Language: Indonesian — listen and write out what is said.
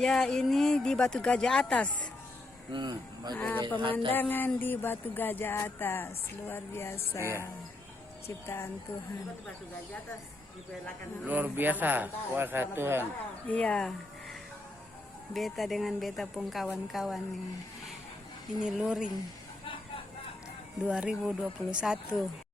Ya, ini di Batu Gajah Atas. Batu Nah, Gajah pemandangan di Batu Gajah Atas luar biasa. Iya. Ciptaan Tuhan. Luar biasa kuasa Tuhan. Iya. Beta dengan beta pun kawan-kawan nih. Ini luring 2021.